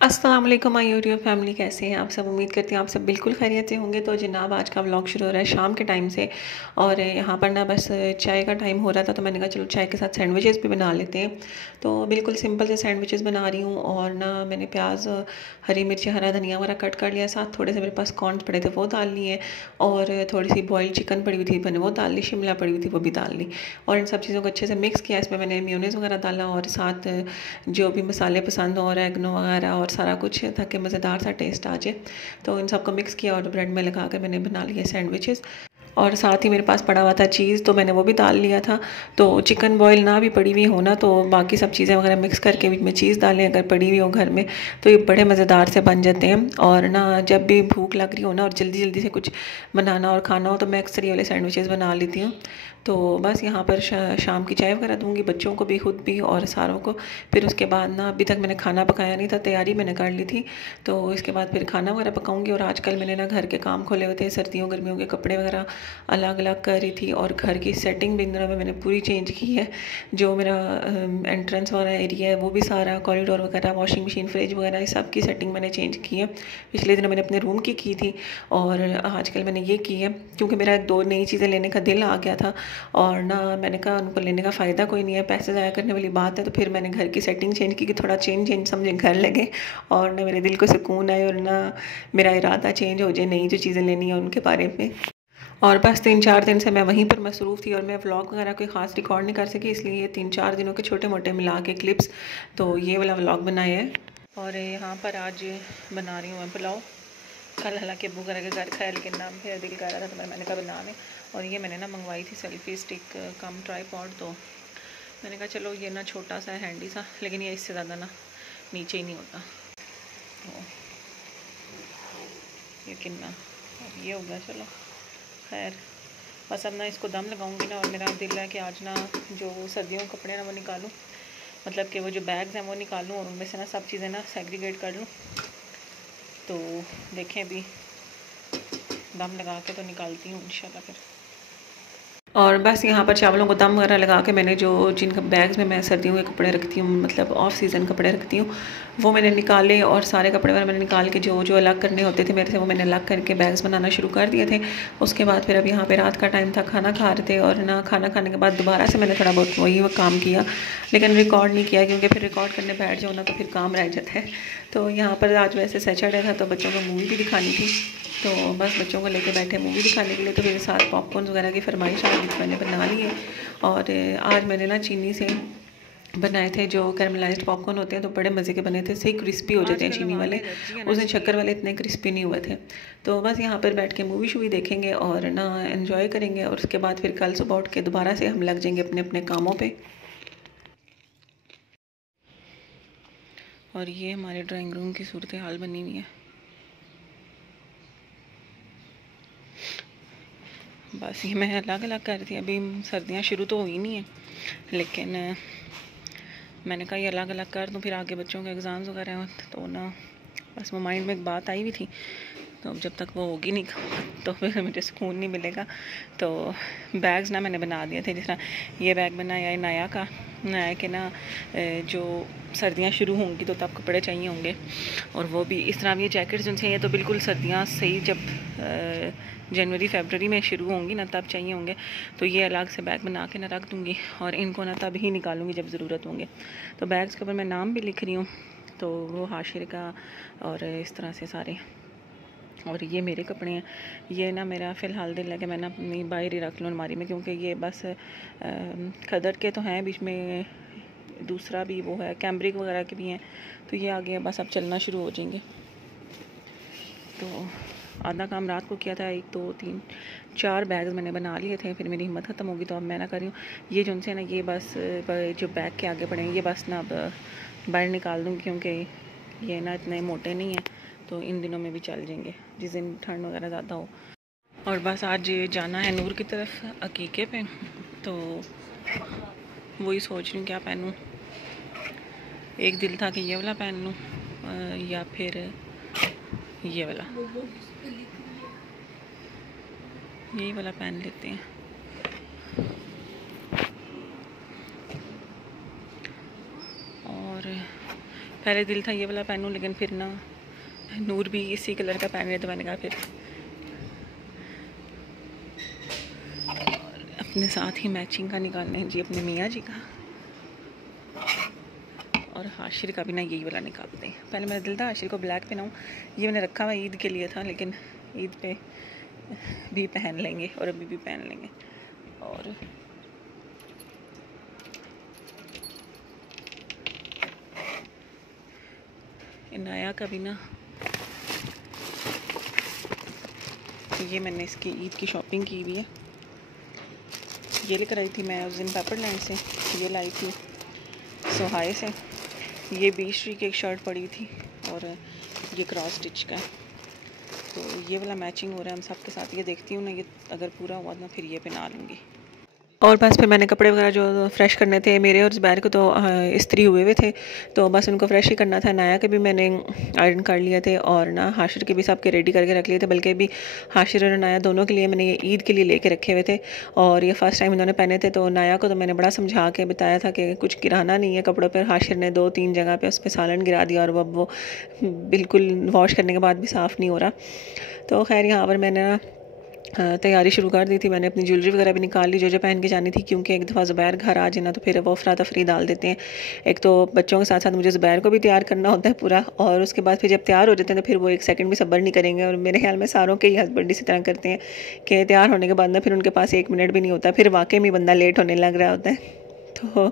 अस्सलाम वालेकुम my YouTube family, कैसे हैं आप सब। उम्मीद करती हैं आप सब बिल्कुल खैरियत से होंगे। तो जनाब आज का व्लॉग शुरू हो रहा है शाम के टाइम से और यहाँ पर ना बस चाय का टाइम हो रहा था तो मैंने कहा चलो चाय के साथ सैंडविचेस भी बना लेते हैं। तो बिल्कुल सिंपल से सैंडविचेस बना रही हूँ और ना मैंने प्याज, हरी मिर्ची, हरा धनिया वगैरह कट कर लिया। साथ थोड़े से मेरे पास कॉर्न्स पड़े थे वो डाल लिए और थोड़ी सी बॉइल्ड चिकन पड़ी हुई थी मैंने वो डाल ली, शिमला पड़ी हुई थी वो भी डाल ली और इन सब चीज़ों को अच्छे से मिक्स किया। इसमें मैंने मेयोनेज़ वगैरह डाला और साथ जो भी मसाले पसंद हो, ऑरेगनो वगैरह और सारा कुछ, ताकि मज़ेदार सा टेस्ट आ जाए। तो इन सबको मिक्स किया और ब्रेड में लगा कर मैंने बना लिए सैंडविचेस। और साथ ही मेरे पास पड़ा हुआ था चीज़ तो मैंने वो भी डाल लिया था। तो चिकन बॉयल ना भी पड़ी हुई हो ना तो बाकी सब चीज़ें वगैरह मिक्स करके बीच में चीज़ डालें अगर पड़ी हुई हो घर में, तो ये बड़े मज़ेदार से बन जाते हैं। और ना जब भी भूख लग रही हो ना और जल्दी जल्दी से कुछ बनाना और खाना हो तो मैं अक्सर ये वाले सैंडविचेस बना लेती हूँ। तो बस यहाँ पर शाम की चाय वगैरह दूँगी बच्चों को भी, खुद भी और सारों को। फिर उसके बाद ना अभी तक मैंने खाना पकाया नहीं था, तैयारी मैंने कर ली थी। तो इसके बाद फिर खाना वगैरह पकाऊंगी। और आजकल मैंने ना घर के काम खोले हुए थे, सर्दियों गर्मियों के कपड़े वगैरह अलग अलग कर रही थी और घर की सेटिंग भी इंदिरा में मैंने पूरी चेंज की है। जो मेरा एंट्रेंस वाला एरिया है वो भी सारा, कॉरिडोर वगैरह, वॉशिंग मशीन, फ्रिज वगैरह, इस सब की सेटिंग मैंने चेंज की है। पिछले दिनों मैंने अपने रूम की थी और आजकल मैंने ये की है क्योंकि मेरा एक दो नई चीज़ें लेने का दिल आ गया था और ना मैंने कहा उनको लेने का फ़ायदा कोई नहीं है, पैसे ज़ाया करने वाली बात है। तो फिर मैंने घर की सेटिंग चेंज की कि थोड़ा चेंज समझे घर लगे और ना मेरे दिल को सुकून आए और ना मेरा इरादा चेंज हो जाए नई जो चीज़ें लेनी है उनके बारे में। और बस 3-4 दिन से मैं वहीं पर मसरूफ़ थी और मैं व्लॉग वगैरह कोई ख़ास रिकॉर्ड नहीं कर सकी, इसलिए ये 3-4 दिनों के छोटे मोटे मिला के क्लिप्स तो ये वाला व्लॉग बनाया है। और यहाँ पर आज बना रही हूँ मैं पुलाव। कल हालांकि अब्बू वगैरह के घर खाया लेकिन ना फिर दिल कर रहा था तो मैंने कहा बना लें। और ये मैंने ना मंगवाई थी सेल्फी स्टिक कम ट्राईपॉड, तो मैंने कहा चलो ये ना छोटा सा हैंडी सा, लेकिन ये इससे ज़्यादा ना नीचे ही नहीं होता। तो ये कितना ये हो गया, चलो खैर। बस अब ना इसको दम लगाऊंगी ना और मेरा दिल है कि आज ना जो सर्दियों के कपड़े ना वो निकालूं, मतलब कि वो जो बैग्स हैं वो निकालूं और उनमें से ना सब चीज़ें ना सेग्रीगेट कर लूं। तो देखें अभी दम लगा के तो निकालती हूँ इंशाल्लाह फिर। और बस यहाँ पर चावलों को दम वगैरह लगा के मैंने जो जिन बैग्स में मैं सर्दियों के कपड़े रखती हूँ, मतलब ऑफ सीज़न कपड़े रखती हूँ, वो मैंने निकाले और सारे कपड़े वगैरह मैंने निकाल के जो जो अलग करने होते थे मेरे से वो मैंने अलग करके बैग्स बनाना शुरू कर दिए थे। उसके बाद फिर अब यहाँ पे रात का टाइम था, खाना खा रहे थे और ना खाना खाने के बाद दोबारा से मैंने थोड़ा बहुत वही वो काम किया, लेकिन रिकॉर्ड नहीं किया क्योंकि फिर रिकॉर्ड करने बैठ जाओ ना तो फिर काम रह जाता है। तो यहाँ पर आज वैसे सैटरडे था तो बच्चों को मूवी भी दिखानी थी, तो बस बच्चों को लेके बैठे मूवी दिखाने के लिए। तो मेरे साथ पॉपकॉर्न वगैरह की फरमाइश आ गई तो मैंने बना लिए। और आज मैंने ना चीनी से बनाए थे, जो कैरमलाइज्ड पॉपकॉर्न होते हैं तो बड़े मज़े के बने थे, सही क्रिस्पी हो जाते हैं चीनी वाले। उस दिन शक्कर वाले इतने क्रिस्पी नहीं हुए थे। तो बस यहाँ पर बैठ के मूवी शूवी देखेंगे और ना एंजॉय करेंगे और उसके बाद फिर कल सुबह उठ के दोबारा से हम लग जाएंगे अपने अपने कामों पर। और ये हमारे ड्राइंग रूम की सूरत हाल बनी हुई है। बस ये मैं अलग अलग कर रही थी, अभी सर्दियाँ शुरू तो हुई नहीं है लेकिन मैंने कहा ये अलग अलग कर दूँ, फिर आगे बच्चों के एग्ज़ाम्स वगैरह हैं तो ना बस वो माइंड में एक बात आई हुई थी, तो जब तक वो होगी नहीं तो फिर मुझे सुकून नहीं मिलेगा। तो बैग्स ना मैंने बना दिए थे, जिस तरह ये बैग बनाया है नाया का, नाया के ना जो सर्दियाँ शुरू होंगी तो तब कपड़े चाहिए होंगे और वो भी इस तरह ये जैकेट्स जिनसे ये तो बिल्कुल सर्दियाँ सही जब जनवरी फरवरी में शुरू होंगी ना तब चाहिए होंगे। तो ये अलग से बैग बना के ना रख दूँगी और इनको ना तब ही निकालूंगी जब ज़रूरत होंगे। तो बैग्स के ऊपर मैं नाम भी लिख रही हूँ, तो वो हाशिर का और इस तरह से सारे। और ये मेरे कपड़े हैं, ये ना मेरा फ़िलहाल दिल है कि मैं ना अपनी बाहर ही रख लूँ अलमारी में, क्योंकि ये बस खदर के तो हैं, बीच में दूसरा भी वो है कैम्ब्रिक वगैरह के भी हैं, तो ये आगे बस अब चलना शुरू हो जाएंगे। तो आधा काम रात को किया था, 1 2 3 4 बैग्स मैंने बना लिए थे, फिर मेरी हिम्मत ख़त्म होगी तो अब मैं ना कर रही हूँ ये जो उनसे ना ये बस जो बैग के आगे पड़े हैं ये बस ना अब बाहर निकाल दूँगी, क्योंकि ये ना इतने मोटे नहीं हैं तो इन दिनों में भी चल जाएंगे जिस दिन ठंड वगैरह ज़्यादा हो। और बस आज जाना है नूर की तरफ अकीके पे, तो वही सोच रही हूँ क्या पहनूँ। एक दिल था कि ये वाला पहन लूँ या फिर ये वाला, यही वाला पहन लेते हैं। और पहले दिल था ये वाला पहनूं, लेकिन फिर ना नूर भी इसी कलर का पहन रहे, तो मैंने कहा फिर अपने साथ ही मैचिंग का निकालना है जी, अपने मियाँ जी का और हाशिर का भी ना यही वाला निकालते हैं। पहले मेरा दिल था हाशिर को ब्लैक पहनाऊँ, ये मैंने रखा हुआ ईद के लिए था, लेकिन ईद पे भी पहन लेंगे और अभी भी पहन लेंगे। और इनाया का भी ना, ये मैंने इसकी ईद की शॉपिंग की हुई है। ये लेकर आई थी मैं उस दिन पेपरलैंड से, ये लाई थी सोहाई से। ये 20 की एक शर्ट पड़ी थी और ये क्रॉस स्टिच का है, तो ये वाला मैचिंग हो रहा है हम सब के साथ। ये देखती हूँ ना, ये अगर पूरा हुआ ना फिर ये पहना लूँगी। और बस फिर मैंने कपड़े वगैरह जो फ़्रेश करने थे मेरे और ज़ुबैर को, तो इस्त्री हुए थे, तो बस उनको फ़्रेश ही करना था। नाया के भी मैंने आयरन कर लिए थे और ना हाशिर के भी सब के रेडी करके रख लिए थे, बल्कि भी हाशिर और नाया दोनों के लिए मैंने ये ईद के लिए लेके रखे हुए थे और ये फ़र्स्ट टाइम इन्होंने पहने थे। तो नाया को तो मैंने बड़ा समझा के बताया था कि कुछ गिराना नहीं है कपड़ों पर। हाशिर ने 2-3 जगह पर उस पर सालन गिरा दिया और अब वो बिल्कुल वॉश करने के बाद भी साफ़ नहीं हो रहा। तो खैर यहाँ पर मैंने ना तैयारी शुरू कर दी थी। मैंने अपनी ज्वेलरी वगैरह भी निकाल ली जो पहन के जानी थी, क्योंकि एक दफ़ा ज़ुबैर घर आ जाए ना तो फिर वो अफरा तफरी डाल देते हैं। एक तो बच्चों के साथ साथ मुझे ज़ुबैर को भी तैयार करना होता है पूरा, और उसके बाद फिर जब तैयार हो जाते हैं तो फिर वो एक सेकंड भी सब्र नहीं करेंगे। और मेरे ख्याल में सारों के ही हस्बैंड इसी तरह करते हैं कि तैयार होने के बाद ना फिर उनके पास 1 मिनट भी नहीं होता, फिर वाकई में बंदा लेट होने लग रहा होता है। तो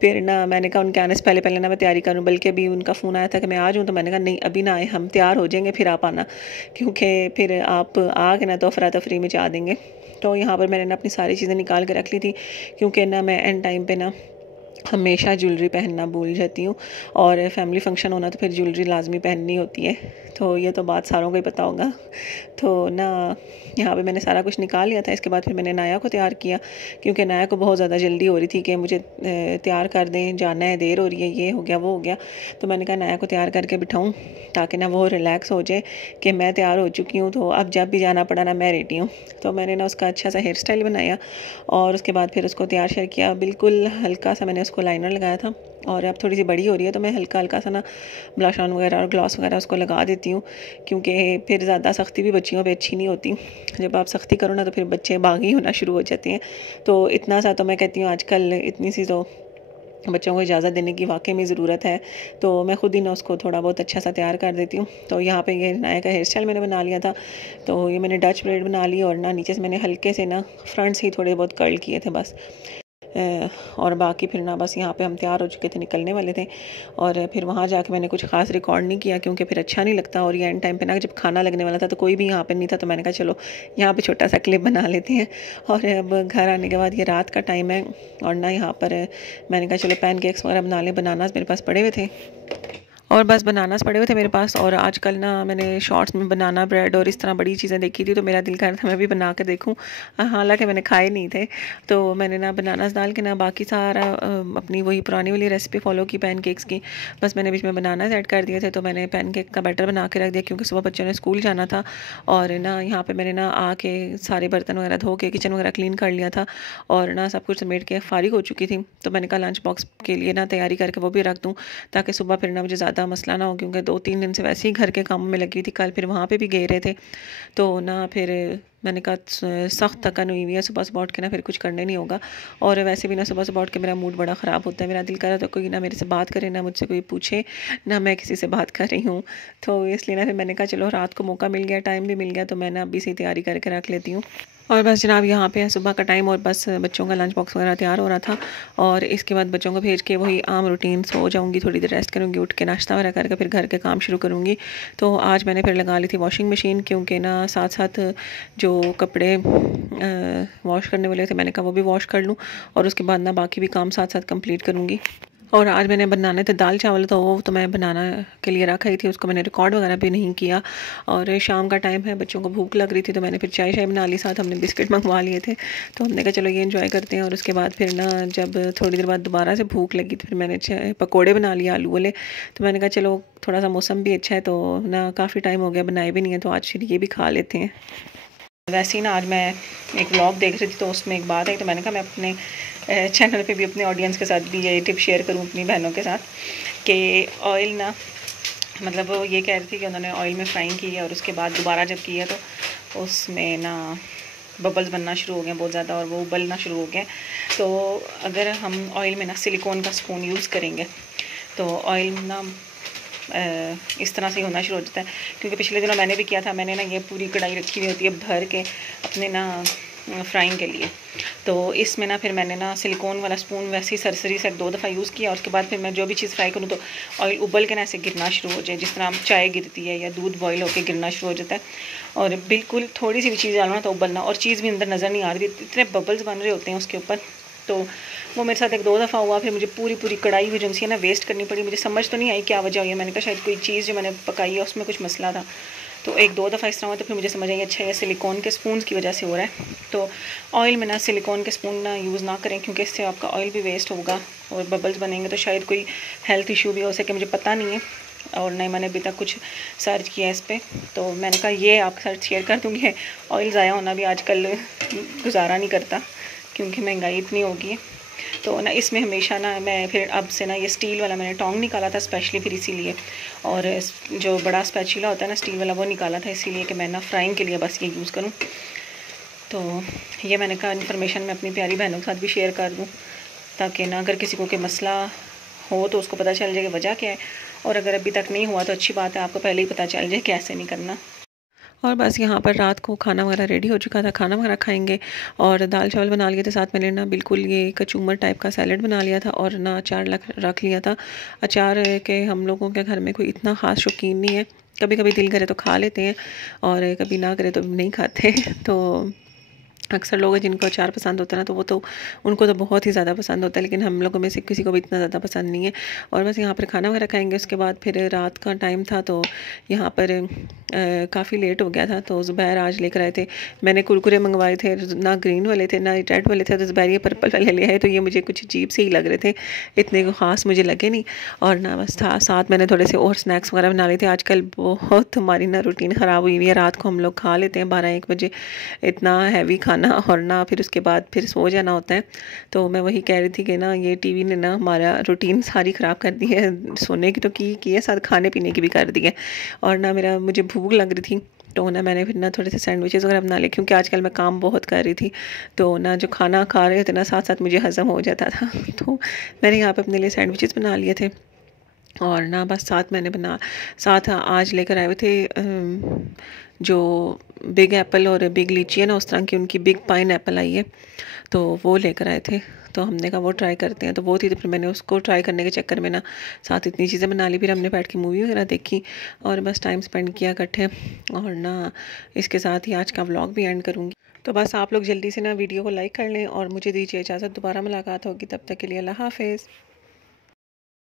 फिर ना मैंने कहा उनके आने से पहले पहले ना मैं तैयारी करूं, बल्कि अभी उनका फ़ोन आया था कि मैं आ जाऊं, तो मैंने कहा नहीं अभी ना आए, हम तैयार हो जाएंगे फिर आप आना, क्योंकि फिर आप आ गए ना तो अफरा तफरी में जा देंगे। तो यहाँ पर मैंने ना अपनी सारी चीज़ें निकाल के रख ली थी, क्योंकि ना मैं एंड टाइम पे ना हमेशा ज्वेलरी पहनना भूल जाती हूँ, और फैमिली फंक्शन होना तो फिर ज्वेलरी लाजमी पहननी होती है। तो ये तो बात सारों को ही पता होगा। तो ना यहाँ पे मैंने सारा कुछ निकाल लिया था। इसके बाद फिर मैंने नाया को तैयार किया, क्योंकि नाया को बहुत ज़्यादा जल्दी हो रही थी कि मुझे तैयार कर दें, जाना है, देर हो रही है, ये हो गया वो हो गया। तो मैंने कहा नाया को तैयार करके बिठाऊँ ताकि ना वो रिलैक्स हो जाए कि मैं तैयार हो चुकी हूँ, तो अब जब भी जाना पड़ा ना मैं रेडी हूँ। तो मैंने ना उसका अच्छा सा हेयर स्टाइल बनाया और उसके बाद फिर उसको तैयार शेयर किया। बिल्कुल हल्का सा मैंने उसको लाइनर लगाया था, और अब थोड़ी सी बड़ी हो रही है तो मैं हल्का हल्का सा ना ब्लश ऑन वगैरह और ग्लॉस वगैरह उसको लगा देती हूँ, क्योंकि फिर ज़्यादा सख्ती भी बच्चियों पे अच्छी नहीं होती। जब आप सख्ती करो ना तो फिर बच्चे बागी होना शुरू हो जाते हैं। तो इतना सा तो मैं कहती हूँ आजकल इतनी सी तो बच्चों को इजाज़त देने की वाकई में ज़रूरत है। तो मैं खुद ही ना उसको थोड़ा बहुत अच्छा सा तैयार कर देती हूँ। तो यहाँ पे ये नाया का हेयर स्टाइल मैंने बना लिया था। तो ये मैंने डच ब्रेड बना ली और ना नीचे से मैंने हल्के से ना फ्रंट से ही थोड़े बहुत कर्ल किए थे बस। और बाकी फिर ना बस यहाँ पे हम तैयार हो चुके थे, निकलने वाले थे। और फिर वहाँ जाके मैंने कुछ ख़ास रिकॉर्ड नहीं किया, क्योंकि फिर अच्छा नहीं लगता। और ये एंड टाइम पे ना जब खाना लगने वाला था तो कोई भी यहाँ पे नहीं था, तो मैंने कहा चलो यहाँ पे छोटा सा क्लिप बना लेते हैं। और अब घर आने के बाद ये रात का टाइम है और ना यहाँ पर मैंने कहा चलो पैनकेक्स वगैरह बना लें। बनानास मेरे पास पड़े हुए थे और बस बनानास पड़े हुए थे मेरे पास। और आजकल ना मैंने शॉर्ट्स में बनाना ब्रेड और इस तरह बड़ी चीज़ें देखी थी, तो मेरा दिल कर रहा था मैं भी बना के देखूं। हालांकि मैंने खाए नहीं थे, तो मैंने ना बनानास डाल के ना बाकी सारा अपनी वही पुरानी वाली रेसिपी फॉलो की पैनकेक्स की। बस मैंने बीच में बनानास ऐड कर दिए थे। तो मैंने पैनकेक का बैटर बना के रख दिया, क्योंकि सुबह बच्चों ने स्कूल जाना था। और ना यहाँ पर मैंने ना आके सारे बर्तन वगैरह धो के किचन वगैरह क्लीन कर लिया था और ना सब कुछ समेट के फारिग हो चुकी थी। तो मैंने कहा लंच बॉक्स के लिए ना तैयारी करके वो भी रख दूँ, ताकि सुबह फिर ना मुझे ज़्यादा मसला ना हो, क्योंकि 2-3 दिन से वैसे ही घर के कामों में लगी थी। कल फिर वहाँ पे भी गए रहे थे, तो ना फिर मैंने कहा सख्त थकन हुई हुई है, सुबह सुबह उठ के ना फिर कुछ करने नहीं होगा। और वैसे भी ना सुबह सुबह उठ के मेरा मूड बड़ा ख़राब होता है। मेरा दिल कर रहा था कोई ना मेरे से बात करे, ना मुझसे कोई पूछे, ना मैं किसी से बात कर रही हूँ। तो इसलिए ना फिर मैंने कहा चलो रात को मौका मिल गया, टाइम भी मिल गया, तो मैं ना अभी से तैयारी करके रख लेती हूँ। और बस जनाब यहाँ पे है सुबह का टाइम, और बस बच्चों का लंच बॉक्स वगैरह तैयार हो रहा था। और इसके बाद बच्चों को भेज के वही आम रूटीन, सो जाऊँगी, थोड़ी देर रेस्ट करूँगी, उठ के नाश्ता वगैरह करके फिर घर के काम शुरू करूँगी। तो आज मैंने फिर लगा ली थी वॉशिंग मशीन, क्योंकि ना साथ साथ जो कपड़े वॉश करने वाले थे मैंने कहा वो भी वॉश कर लूँ, और उसके बाद ना बाकी भी काम साथ साथ कंप्लीट करूँगी। और आज मैंने बनाने थे दाल चावल, तो वो तो मैं बनाना के लिए रखा ही थी, उसको मैंने रिकॉर्ड वगैरह भी नहीं किया। और शाम का टाइम है, बच्चों को भूख लग रही थी, तो मैंने फिर चाय शाय बना ली, साथ हमने बिस्किट मंगवा लिए थे। तो हमने कहा चलो ये एंजॉय करते हैं। और उसके बाद फिर ना जब थोड़ी देर बाद दोबारा से भूख लगी तो फिर मैंने पकौड़े बना लिए आलू वाले। तो मैंने कहा चलो थोड़ा सा मौसम भी अच्छा है, तो ना काफ़ी टाइम हो गया बनाए भी नहीं है, तो आज फिर ये भी खा लेते हैं। वैसे ही ना आज मैं एक व्लॉग देख रही थी, तो उसमें एक बात है, तो मैंने कहा मैं अपने चैनल पे भी अपने ऑडियंस के साथ भी ये टिप शेयर करूँ अपनी बहनों के साथ कि ऑयल ना, मतलब वो ये कह रही थी कि उन्होंने ऑयल में फ्राइंग की है और उसके बाद दोबारा जब किया तो उसमें ना बबल्स बनना शुरू हो गए बहुत ज़्यादा और वो उबलना शुरू हो गए। तो अगर हम ऑयल में ना सिलिकॉन का स्पून यूज़ करेंगे तो ऑयल ना इस तरह से होना शुरू हो जाता है। क्योंकि पिछले दिनों मैंने भी किया था, मैंने ना ये पूरी कढ़ाई रखी हुई होती है भर के अपने ना फ्राइंग के लिए। तो इसमें ना फिर मैंने ना सिलिकॉन वाला स्पून वैसे ही सरसरी से 2 दफ़ा यूज़ किया और उसके बाद फिर मैं जो भी चीज़ फ्राई करूँ तो ऑयल उबल के ना ऐसे गिरना शुरू हो जाए, जिस तरह चाय गिरती है या दूध बॉयल होकर गिरना शुरू हो जाता है। और बिल्कुल थोड़ी सी भी चीज़ डालना तो उबलना, और चीज़ भी अंदर नज़र नहीं आ रही, इतने बबल्स बन रहे होते हैं उसके ऊपर। तो वो मेरे साथ 1-2 दफ़ा हुआ, फिर मुझे पूरी कढ़ाई भी जो सी है ना वेस्ट करनी पड़ी। मुझे समझ तो नहीं आई क्या वजह हुई है, मैंने कहा शायद कोई चीज़ जो मैंने पकाई है उसमें कुछ मसला था। तो 1-2 दफ़ा इस तरह हुआ तो फिर मुझे समझ आई अच्छा ये सिलिकॉन के स्पून की वजह से हो रहा है। तो ऑयल में ना सिलिकॉन के स्पून ना यूज़ ना करें, क्योंकि इससे आपका ऑयल भी वेस्ट होगा और बबल्स बनेंगे तो शायद कोई हेल्थ इशू भी हो सके, मुझे पता नहीं है और नहीं मैंने अभी तक कुछ सर्च किया इस पर। तो मैंने कहा ये आपके साथ शेयर कर दूँगी। ऑयल ज़ाया होना भी आजकल गुजारा नहीं करता क्योंकि महंगाई इतनी होगी है। तो ना इसमें हमेशा ना मैं फिर अब से ना ये स्टील वाला मैंने टोंग निकाला था स्पेशली फिर इसीलिए, और जो बड़ा स्पैचुला होता है ना स्टील वाला वो निकाला था इसीलिए कि मैं ना फ्राइंग के लिए बस ये यूज़ करूँ। तो ये मैंने कहा इन्फॉर्मेशन मैं अपनी प्यारी बहनों के साथ भी शेयर कर दूँ ताकि ना अगर किसी को कोई मसला हो तो उसको पता चल जाए कि वजह क्या है, और अगर अभी तक नहीं हुआ तो अच्छी बात है, आपको पहले ही पता चल जाए कि ऐसे नहीं करना। और बस यहाँ पर रात को खाना वगैरह रेडी हो चुका था, खाना वगैरह खाएंगे और दाल चावल बना लिए थे। साथ मैंने ना बिल्कुल ये कचूमर टाइप का सैलेड बना लिया था और ना अचार रख लिया था। अचार के हम लोगों के घर में कोई इतना ख़ास शौकीन नहीं है, कभी कभी दिल करे तो खा लेते हैं और कभी ना करे तो नहीं खाते। तो अक्सर लोग हैं जिनको अचार पसंद होता है ना, तो वो तो उनको तो बहुत ही ज़्यादा पसंद होता है, लेकिन हम लोगों में से किसी को भी इतना ज़्यादा पसंद नहीं है। और बस यहाँ पर खाना वगैरह खाएंगे, उसके बाद फिर रात का टाइम था तो यहाँ पर काफ़ी लेट हो गया था। तो ज़ुबैर आज लेकर आए थे, मैंने कुरकुरे मंगवाए थे, ना ग्रीन वाले थे ना रेड वाले थे, तो ज़ुबैर ये पर्पल वाले ले आए। तो ये मुझे कुछ अजीब से ही लग रहे थे, इतने ख़ास मुझे लगे नहीं। और ना बस था साथ मैंने थोड़े से और स्नैक्स वगैरह बना लिए थे। आजकल बहुत हमारी ना रूटीन ख़राब हुई हुई है, रात को हम लोग खा लेते हैं 12-1 बजे इतना हैवी खाना, और ना फिर उसके बाद फिर सो जाना होता है। तो मैं वही कह रही थी कि ना ये टीवी ने ना हमारा रूटीन सारी ख़राब कर दी है, सोने की तो की है, साथ खाने पीने की भी कर दी है। और ना मुझे भूख लग रही थी तो ना मैंने फिर ना थोड़े से सैंडविचेस वगैरह बना लिए, क्योंकि आजकल मैं काम बहुत कर रही थी तो ना जो खाना खा रहे थे ना साथ साथ मुझे हज़म हो जाता था। तो मैंने यहाँ पे अपने लिए सैंडविचेस बना लिए थे और ना बस साथ आज लेकर आए हुए थे जो बिग एप्पल और बिग लीची है ना, उस तरह की उनकी बिग पाइन एप्पल आई है, तो वो लेकर आए थे। तो हमने कहा वो ट्राई करते हैं, तो वो थी, तो फिर मैंने उसको ट्राई करने के चक्कर में ना साथ इतनी चीज़ें बना ली। फिर हमने बैठ के मूवी वगैरह देखी और बस टाइम स्पेंड किया इकट्ठे। और ना इसके साथ ही आज का व्लॉग भी एंड करूँगी। तो बस आप लोग जल्दी से ना वीडियो को लाइक कर लें और मुझे दीजिए इजाज़त, दोबारा मुलाकात होगी, तब तक के लिए अल्लाह हाफ़िज़।